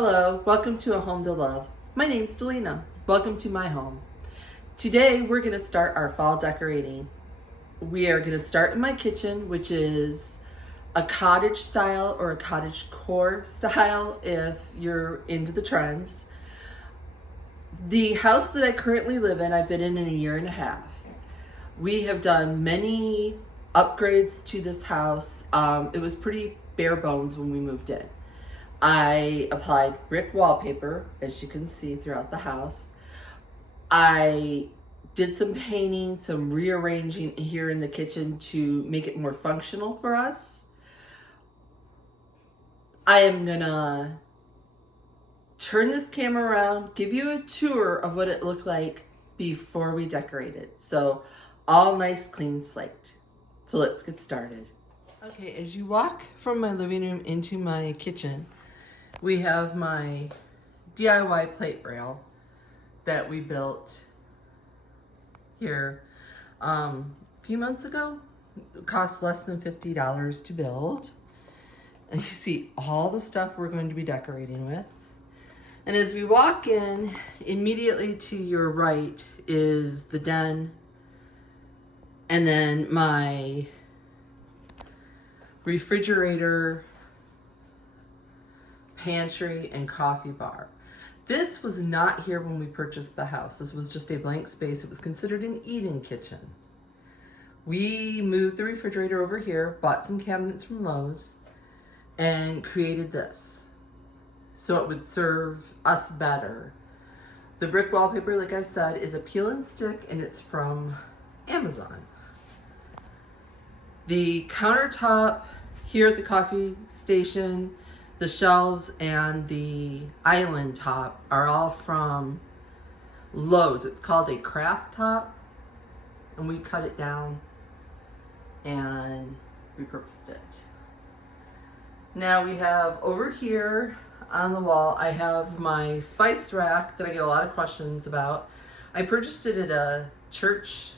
Hello, welcome to A Home to Love. My name's Delina. Welcome to my home. Today we're going to start our fall decorating. We are going to start in my kitchen, which is a cottage style or a cottage core style if you're into the trends. The house that I currently live in, I've been in a year and a half. We have done many upgrades to this house. It was pretty bare bones when we moved in. I applied brick wallpaper, as you can see throughout the house. I did some painting, some rearranging here in the kitchen to make it more functional for us. I am gonna turn this camera around, give you a tour of what it looked like before we decorated. So all nice, clean slate. So let's get started. Okay, as you walk from my living room into my kitchen, we have my DIY plate rail that we built here a few months ago. It cost less than $50 to build. And you see all the stuff we're going to be decorating with. And as we walk in, immediately to your right is the den. And then my refrigerator, pantry, and coffee bar. This was not here when we purchased the house. This was just a blank space. It was considered an eat-in kitchen. We moved the refrigerator over here, bought some cabinets from Lowe's, and created this so it would serve us better. The brick wallpaper, like I said, is a peel and stick, and it's from Amazon. The countertop here at the coffee station, the shelves, and the island top are all from Lowe's. It's called a craft top, and we cut it down and repurposed it. Now we have over here on the wall, I have my spice rack that I get a lot of questions about. I purchased it at a church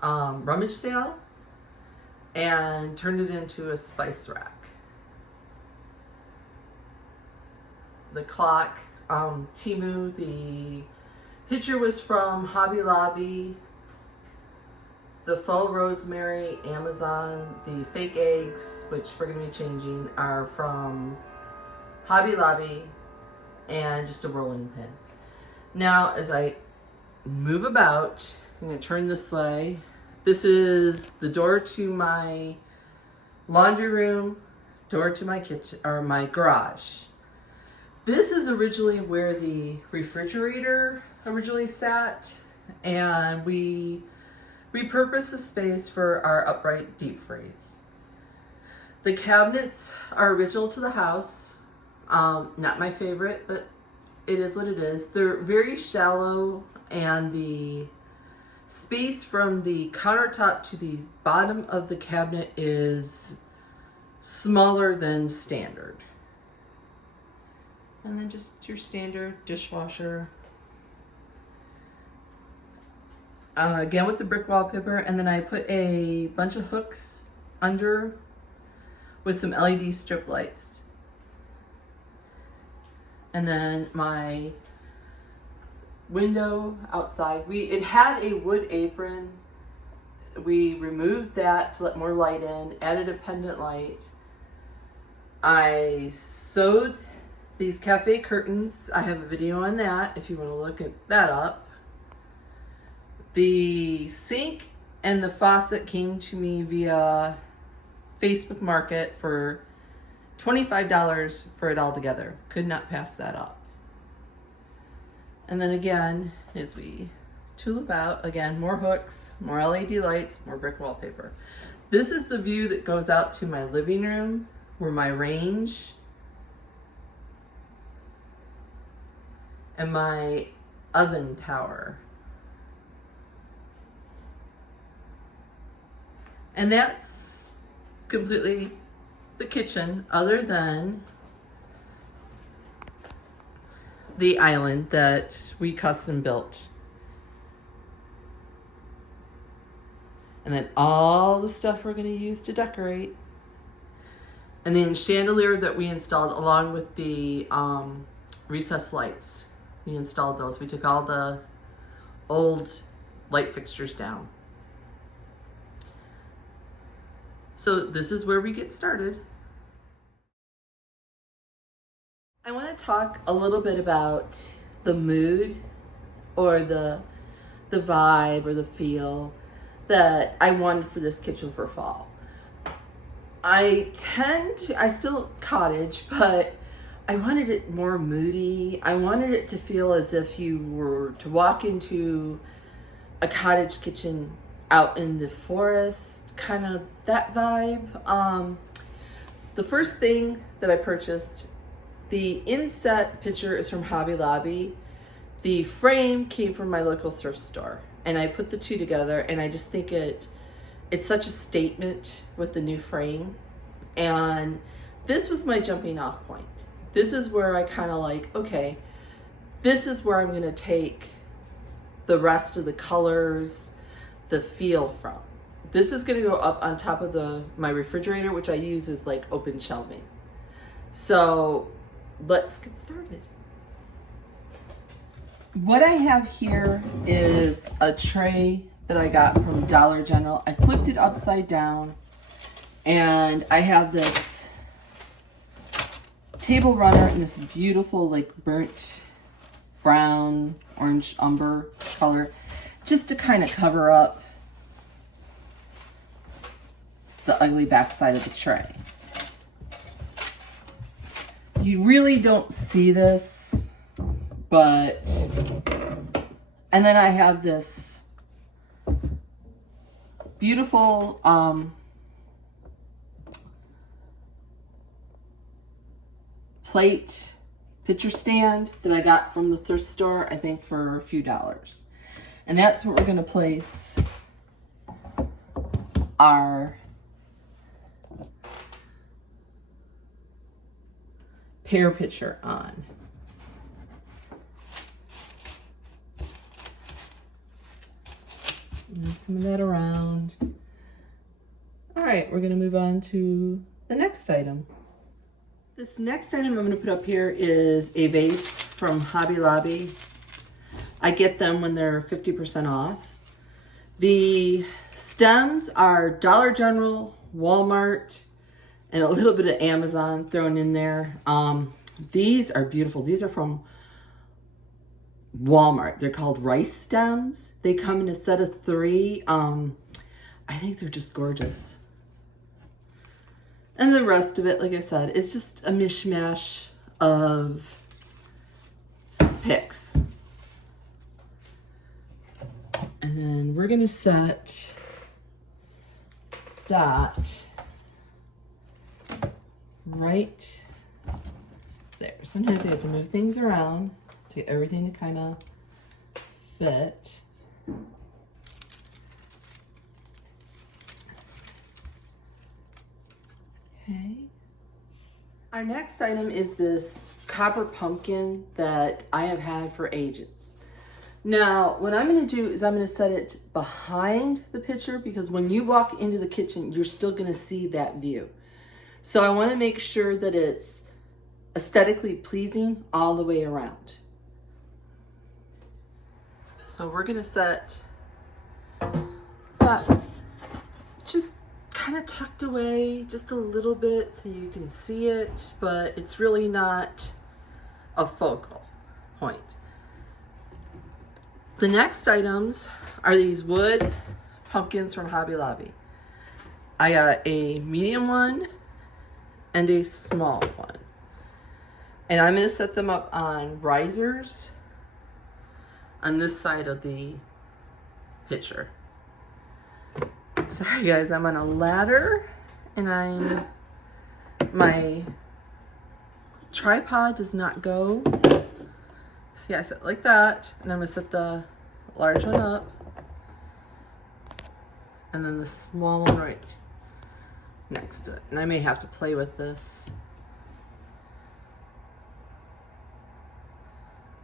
rummage sale and turned it into a spice rack. The clock, Temu, the picture was from Hobby Lobby. The faux rosemary, Amazon. The fake eggs, which we're going to be changing, are from Hobby Lobby, and just a rolling pin. Now, as I move about, I'm going to turn this way. This is the door to my laundry room, door to my kitchen, or my garage. This is originally where the refrigerator originally sat, and we repurposed the space for our upright deep freeze. The cabinets are original to the house. Not my favorite, but it is what it is. They're very shallow, and the space from the countertop to the bottom of the cabinet is smaller than standard. And then just your standard dishwasher. Again with the brick wallpaper, and then I put a bunch of hooks under with some LED strip lights. And then my window outside, it had a wood apron. We removed that to let more light in, added a pendant light. I sewed these cafe curtains. I have a video on that if you want to look at that up. The sink and the faucet came to me via Facebook Market for $25 for it all together. Could not pass that up. And then again, as we tool about, again, more hooks, more LED lights, more brick wallpaper. This is the view that goes out to my living room, where my range and my oven tower. And that's completely the kitchen, other than the island that we custom built. And then all the stuff we're going to use to decorate. And then chandelier that we installed along with the recessed lights. We installed those. We took all the old light fixtures down. So this is where we get started. I want to talk a little bit about the mood or the vibe or the feel that I wanted for this kitchen for fall. I still cottage, but I wanted it more moody. I wanted it to feel as if you were to walk into a cottage kitchen out in the forest, kind of that vibe. The first thing that I purchased, the inset picture is from Hobby Lobby. The frame came from my local thrift store, and I put the two together, and I just think it's such a statement with the new frame. And this was my jumping off point. This is where I kind of like, okay, this is where I'm gonna take the rest of the colors, the feel from. This is gonna go up on top of my refrigerator, which I use as like open shelving. So let's get started. What I have here is a tray that I got from Dollar General. I flipped it upside down, and I have this table runner in this beautiful like burnt brown, orange umber color, just to kind of cover up the ugly backside of the tray. You really don't see this, but, and then I have this beautiful plate picture stand that I got from the thrift store, I think for a few dollars. And that's what we're gonna place our pear picture on. Move some of that around. All right, we're gonna move on to the next item. This next item I'm gonna put up here is a vase from Hobby Lobby. I get them when they're 50% off. The stems are Dollar General, Walmart, and a little bit of Amazon thrown in there. These are beautiful. These are from Walmart. They're called rice stems. They come in a set of 3. I think they're just gorgeous. And the rest of it, like I said, it's just a mishmash of picks. And then we're gonna set that right there. Sometimes you have to move things around to get everything to kind of fit. Okay. Our next item is this copper pumpkin that I have had for ages. Now, what I'm going to do is I'm going to set it behind the picture, because when you walk into the kitchen, you're still going to see that view. So I want to make sure that it's aesthetically pleasing all the way around. So we're going to set that just kind of tucked away just a little bit so you can see it, but it's really not a focal point. The next items are these wood pumpkins from Hobby Lobby. I got a medium one and a small one. And I'm gonna set them up on risers on this side of the picture. Sorry guys, I'm on a ladder and my tripod does not go. So yeah, I set it like that, and I'm gonna set the large one up, and then the small one right next to it. And I may have to play with this,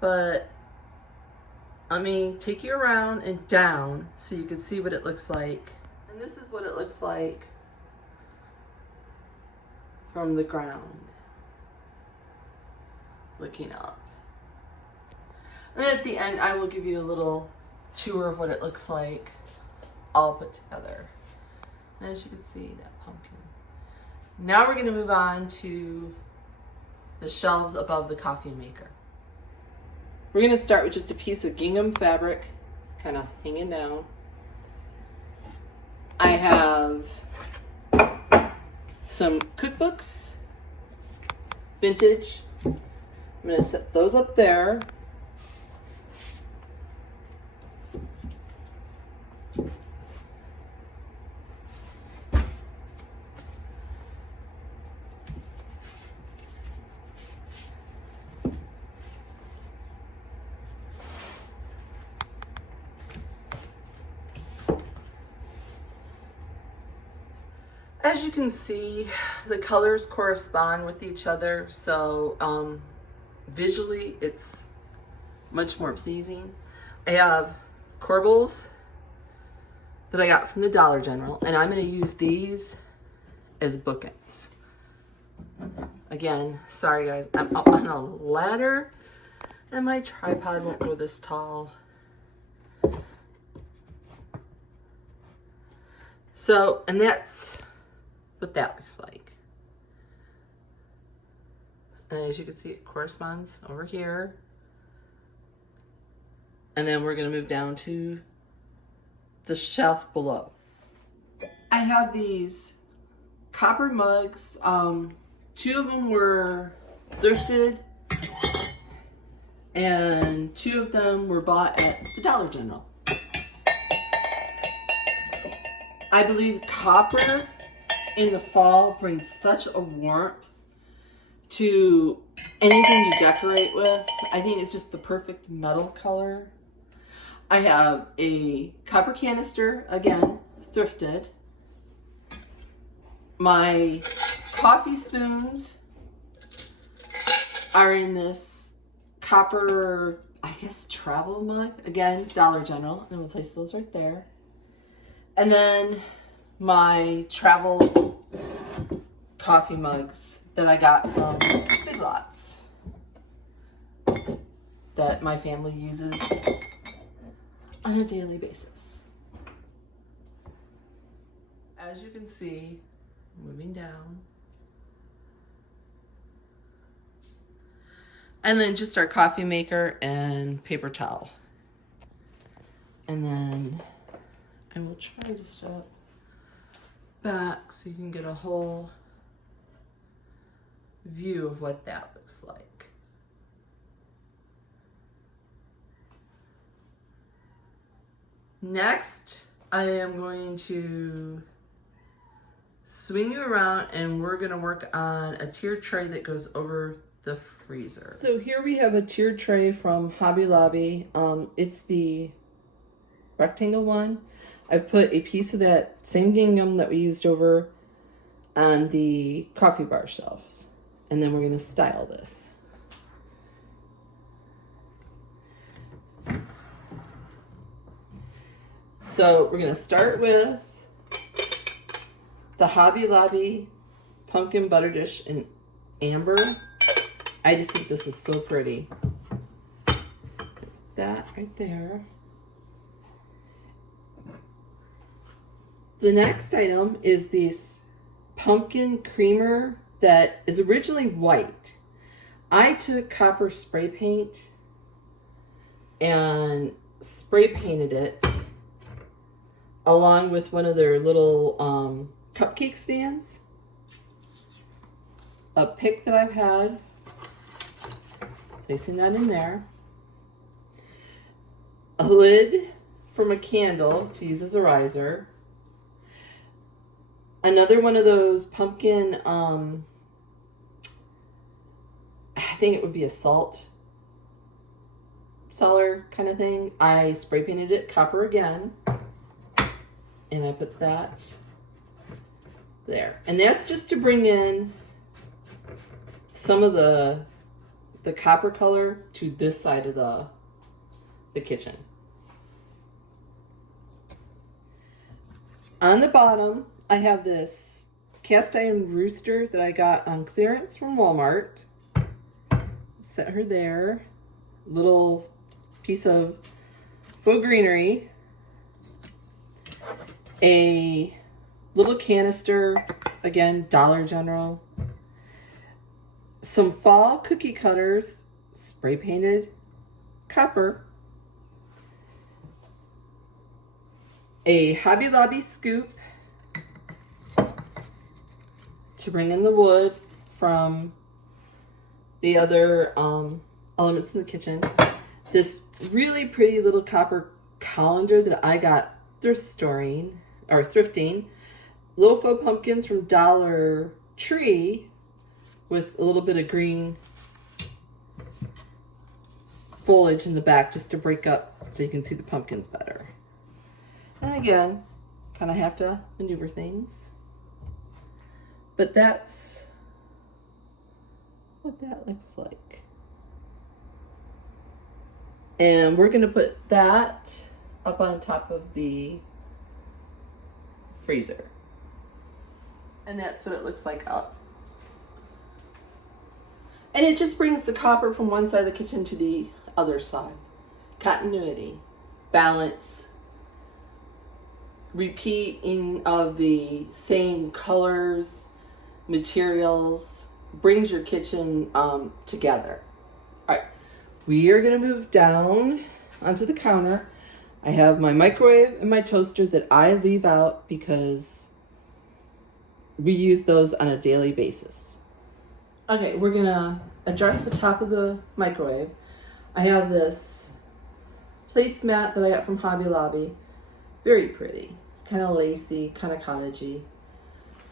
but let me take you around and down so you can see what it looks like. And this is what it looks like from the ground, looking up. And at the end, I will give you a little tour of what it looks like all put together. And as you can see, that pumpkin. Now we're going to move on to the shelves above the coffee maker. We're going to start with just a piece of gingham fabric, kind of hanging down. I have some cookbooks, vintage. I'm going to set those up there. As you can see, the colors correspond with each other, so visually it's much more pleasing. I have corbels that I got from the Dollar General, and I'm going to use these as bookends. Again, sorry guys, I'm up on a ladder and my tripod won't go this tall. So, and that's what that looks like. And as you can see, it corresponds over here. And then we're going to move down to the shelf below. I have these copper mugs. 2 of them were thrifted and 2 of them were bought at the Dollar General. I believe copper in the fall brings such a warmth to anything you decorate with. I think it's just the perfect metal color. I have a copper canister, again, thrifted. My coffee spoons are in this copper, I guess, travel mug. Again, Dollar General, and we'll place those right there. And then my travel coffee mugs that I got from Big Lots that my family uses on a daily basis. As you can see, moving down. And then just our coffee maker and paper towel. And then I will try to step back so you can get a whole view of what that looks like. Next, I am going to swing you around and we're going to work on a tiered tray that goes over the freezer. So here we have a tiered tray from Hobby Lobby. It's the rectangle one. I've put a piece of that same gingham that we used over on the coffee bar shelves. And then we're going to style this. So we're going to start with the Hobby Lobby pumpkin butter dish in amber. I just think this is so pretty. That right there. The next item is this pumpkin creamer that is originally white. I took copper spray paint and spray painted it along with one of their little cupcake stands. A pick that I've had, placing that in there. A lid from a candle to use as a riser. Another one of those pumpkin, I think it would be a salt cellar kind of thing. I spray painted it copper again. And I put that there. And that's just to bring in some of the copper color to this side of the kitchen. On the bottom, I have this cast iron rooster that I got on clearance from Walmart. Set her there. Little piece of faux greenery. A little canister, again, Dollar General. Some fall cookie cutters, spray painted copper. A Hobby Lobby scoop to bring in the wood from the other elements in the kitchen. This really pretty little copper colander that I got thrifting. Little faux pumpkins from Dollar Tree with a little bit of green foliage in the back just to break up so you can see the pumpkins better. And again, kind of have to maneuver things. But that's what that looks like. And we're going to put that up on top of the freezer. And that's what it looks like up. And it just brings the copper from one side of the kitchen to the other side. Continuity, balance, repeating of the same colors, materials, brings your kitchen together. All right, we are gonna move down onto the counter. I have my microwave and my toaster that I leave out because we use those on a daily basis. Okay, we're gonna address the top of the microwave. I have this placemat that I got from Hobby Lobby. Very pretty, kind of lacy, kind of cottagey.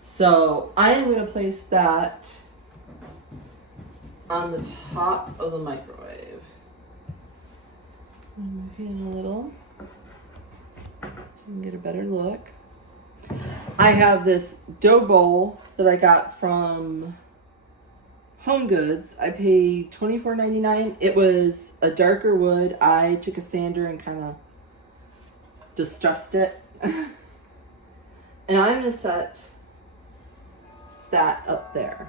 So I am gonna place that on the top of the microwave. Move in a little so you can get a better look. I have this dough bowl that I got from Home Goods. I paid $24.99. It was a darker wood. I took a sander and kind of distressed it. And I'm going to set that up there.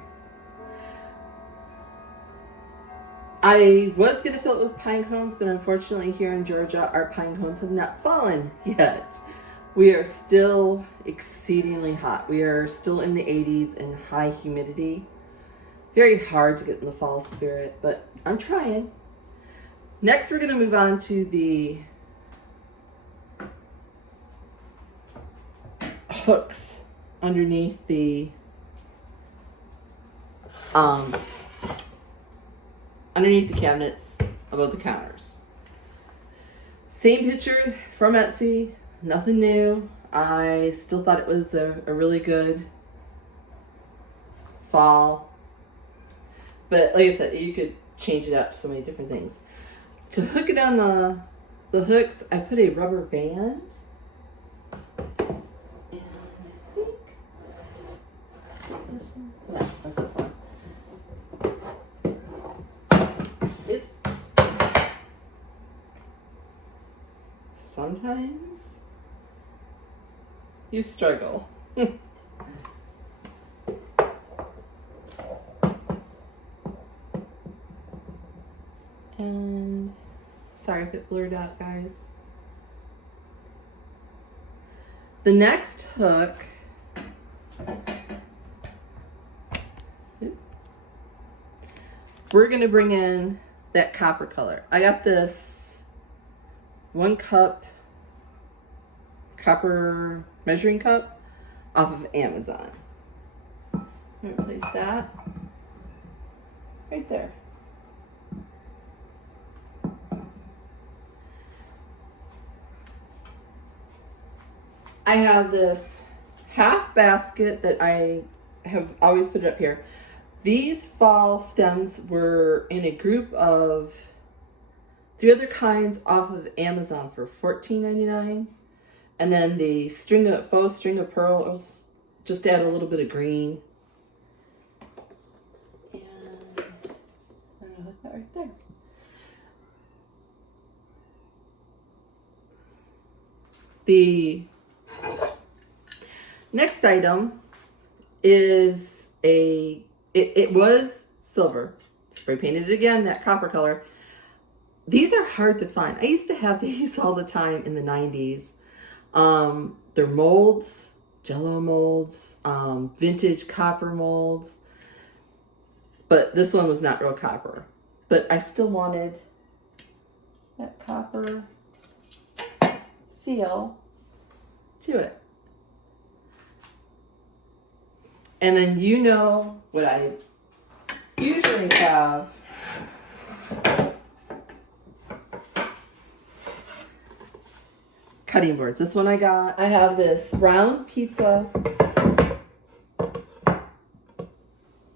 I was going to fill it with pine cones, but unfortunately here in Georgia, our pine cones have not fallen yet. We are still exceedingly hot. We are still in the 80s and high humidity. Very hard to get in the fall spirit, but I'm trying. Next, we're going to move on to the hooks underneath the cabinets above the counters. Same picture from Etsy, nothing new. I still thought it was a really good fall. But like I said, you could change it up to so many different things. To hook it on the hooks, I put a rubber band. And I think, is it this one? No, that's this one. Sometimes you struggle. And sorry if it blurred out, guys. The next hook we're gonna bring in that copper color. I got this 1 cup copper measuring cup off of Amazon. I'm gonna place that right there. I have this half basket that I have always put it up here. These fall stems were in a group of 3 other kinds off of Amazon for $14.99. And then the faux string of pearls, just add a little bit of green. And I'm gonna hook that right there. The next item is it was silver. Spray painted it again, that copper color. These are hard to find. I used to have these all the time in the 90s. They're molds, Jello molds, vintage copper molds. But this one was not real copper. But I still wanted that copper feel to it. And then you know what I usually have. Cutting boards. This one I got. I have this round pizza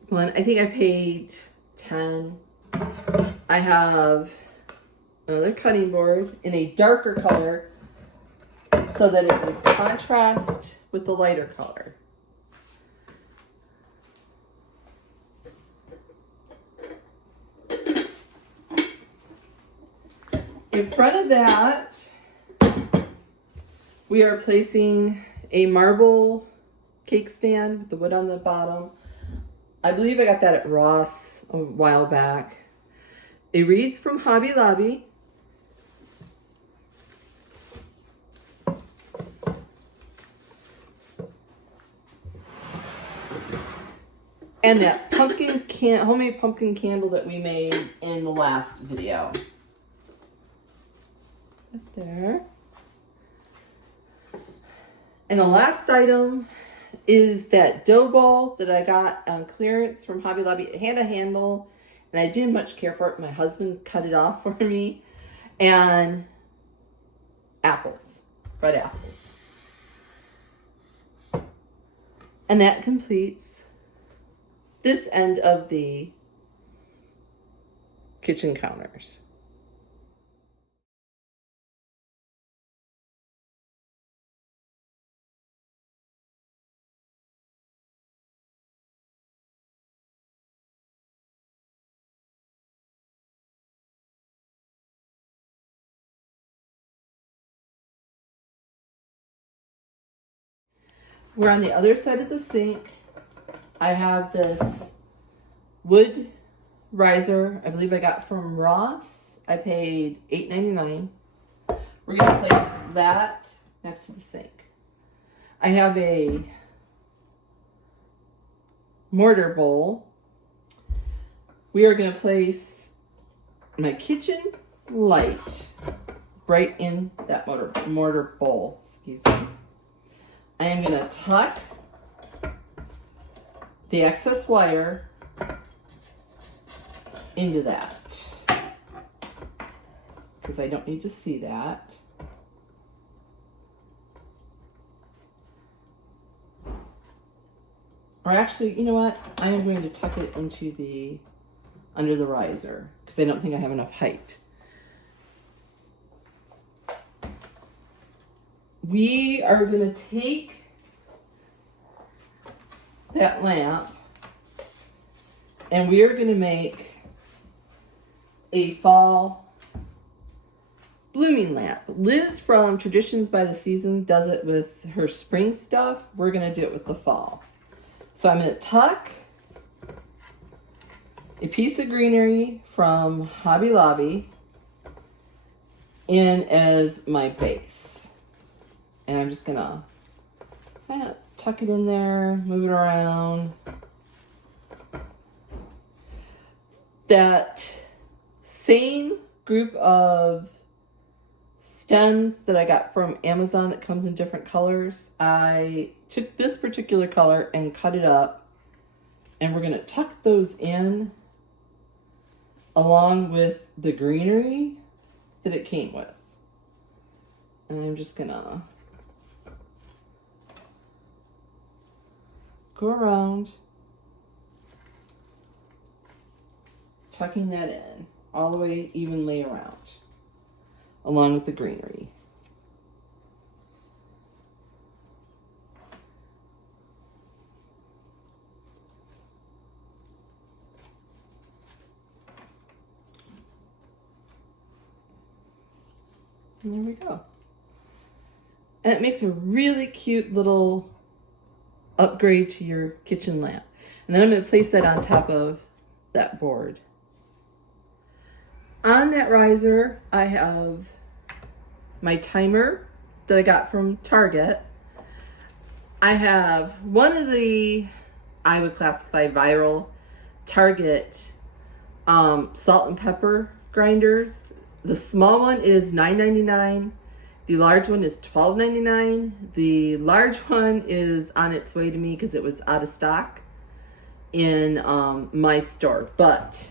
one. I think I paid 10. I have another cutting board in a darker color so that it would contrast with the lighter color. In front of that, we are placing a marble cake stand with the wood on the bottom. I believe I got that at Ross a while back. A wreath from Hobby Lobby. And that homemade pumpkin candle that we made in the last video. Up there. And the last item is that dough ball that I got on clearance from Hobby Lobby. It had a handle, and I didn't much care for it. My husband cut it off for me. And apples, red apples. And that completes this end of the kitchen counters. We're on the other side of the sink. I have this wood riser, I believe I got from Ross. I paid $8.99. We're going to place that next to the sink. I have a mortar bowl. We are going to place my kitchen light right in that mortar bowl. Excuse me. I am going to tuck the excess wire into that because I don't need to see that. Or actually, you know what? I am going to tuck it into under the riser because I don't think I have enough height. We are going to take that lamp and we are going to make a fall blooming lamp. Liz from Traditions by the Season does it with her spring stuff. We're going to do it with the fall. So I'm going to tuck a piece of greenery from Hobby Lobby in as my base. And I'm just going to kind of tuck it in there, move it around. That same group of stems that I got from Amazon that comes in different colors, I took this particular color and cut it up. And we're going to tuck those in along with the greenery that it came with. And I'm just going to go around, tucking that in all the way evenly around, along with the greenery. And there we go. And it makes a really cute little upgrade to your kitchen lamp. And then I'm going to place that on top of that board. On that riser, I have my timer that I got from Target. I have one of the, I would classify viral Target salt and pepper grinders. The small one is $9.99. The large one is $12.99. The large one is on its way to me because it was out of stock in my store, but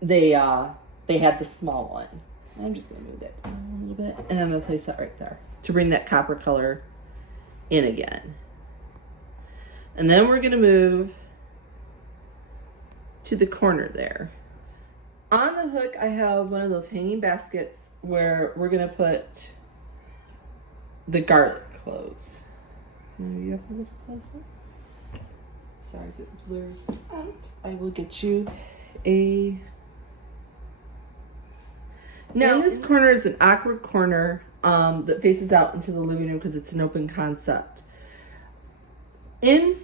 they had the small one. I'm just gonna move that down a little bit, and I'm gonna place that right there to bring that copper color in again. And then we're gonna move to the corner there. On the hook, I have one of those hanging baskets where we're gonna put the garlic cloves. Maybe up a little closer. Sorry if it blurs out. I will get you a... Now, in this corner is an awkward corner that faces out into the living room because it's an open concept. In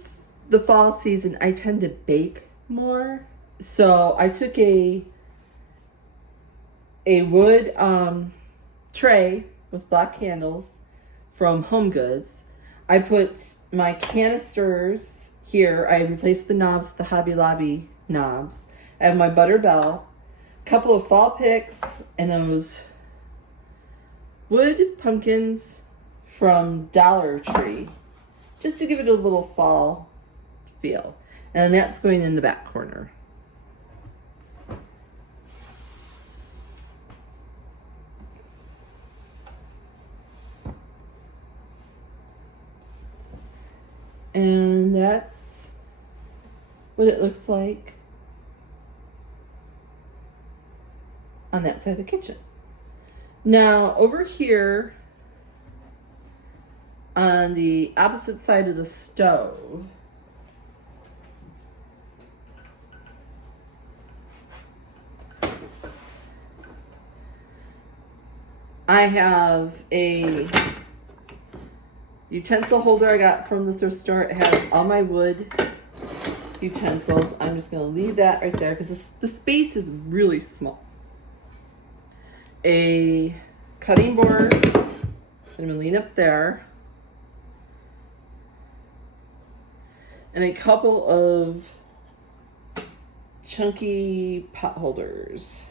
the fall season, I tend to bake more. So I took a wood tray with black handles from Home Goods. I put my canisters here. I replaced the knobs with the Hobby Lobby knobs. I have my butter bell, a couple of fall picks, and those wood pumpkins from Dollar Tree, just to give it a little fall feel. And that's going in the back corner. And that's what it looks like on that side of the kitchen. Now over here on the opposite side of the stove, I have a utensil holder I got from the thrift store. It has all my wood utensils. I'm just going to leave that right there because the space is really small. A cutting board. I'm going to lean up there. And a couple of chunky pot holders.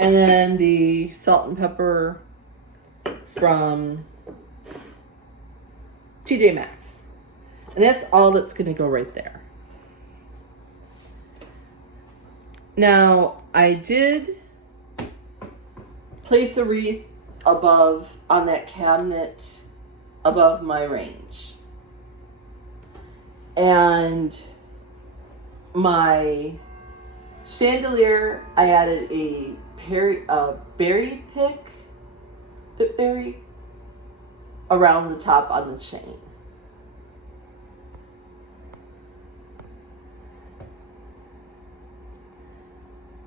And then the salt and pepper from TJ Maxx. And that's all that's going to go right there. Now, I did place a wreath above on that cabinet above my range. And my chandelier, I added a berry pitberry around the top on the chain.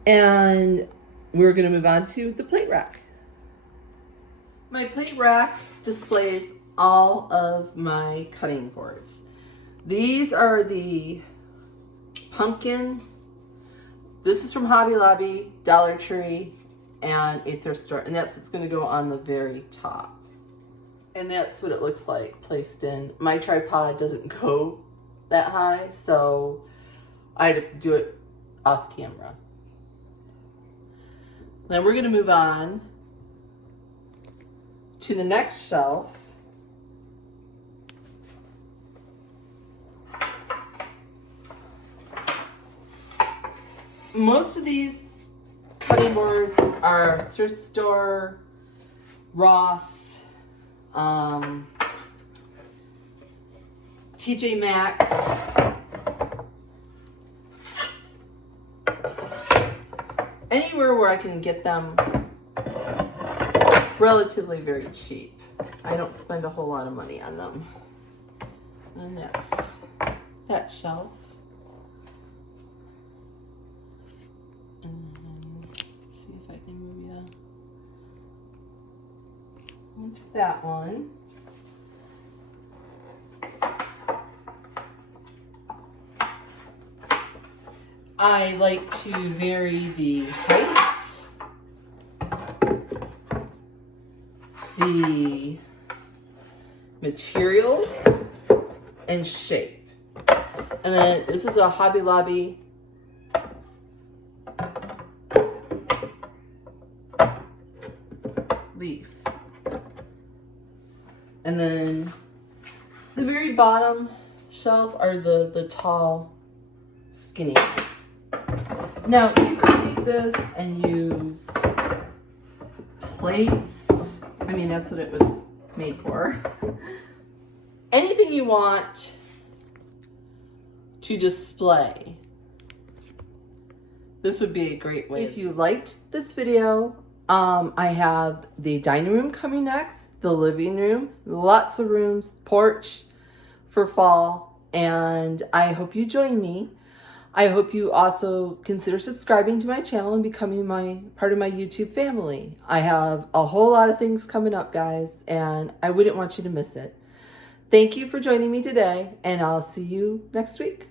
And we're going to move on to the plate rack. My plate rack displays all of my cutting boards. These are the pumpkin. This is from Hobby Lobby, Dollar Tree, and a thrift store. And that's what's going to go on the very top. And that's what it looks like placed in. My tripod doesn't go that high, so I had to do it off camera. Then we're going to move on to the next shelf. Most of these cutting boards are thrift store, Ross, TJ Maxx, anywhere where I can get them relatively very cheap. I don't spend a whole lot of money on them. And that's that shelf. And then let's see if I can move you. Into that one. I like to vary the heights, the materials, and shape. And then this is a Hobby Lobby leaf. And then the very bottom shelf are the tall, skinny ones. Now you could take this and use plates. I mean, that's what it was made for. Anything you want to display. This would be a great way. If you liked this video, I have the dining room coming next, the living room, lots of rooms, porch for fall, and I hope you join me. I hope you also consider subscribing to my channel and becoming part of my YouTube family. I have a whole lot of things coming up, guys, and I wouldn't want you to miss it. Thank you for joining me today, and I'll see you next week.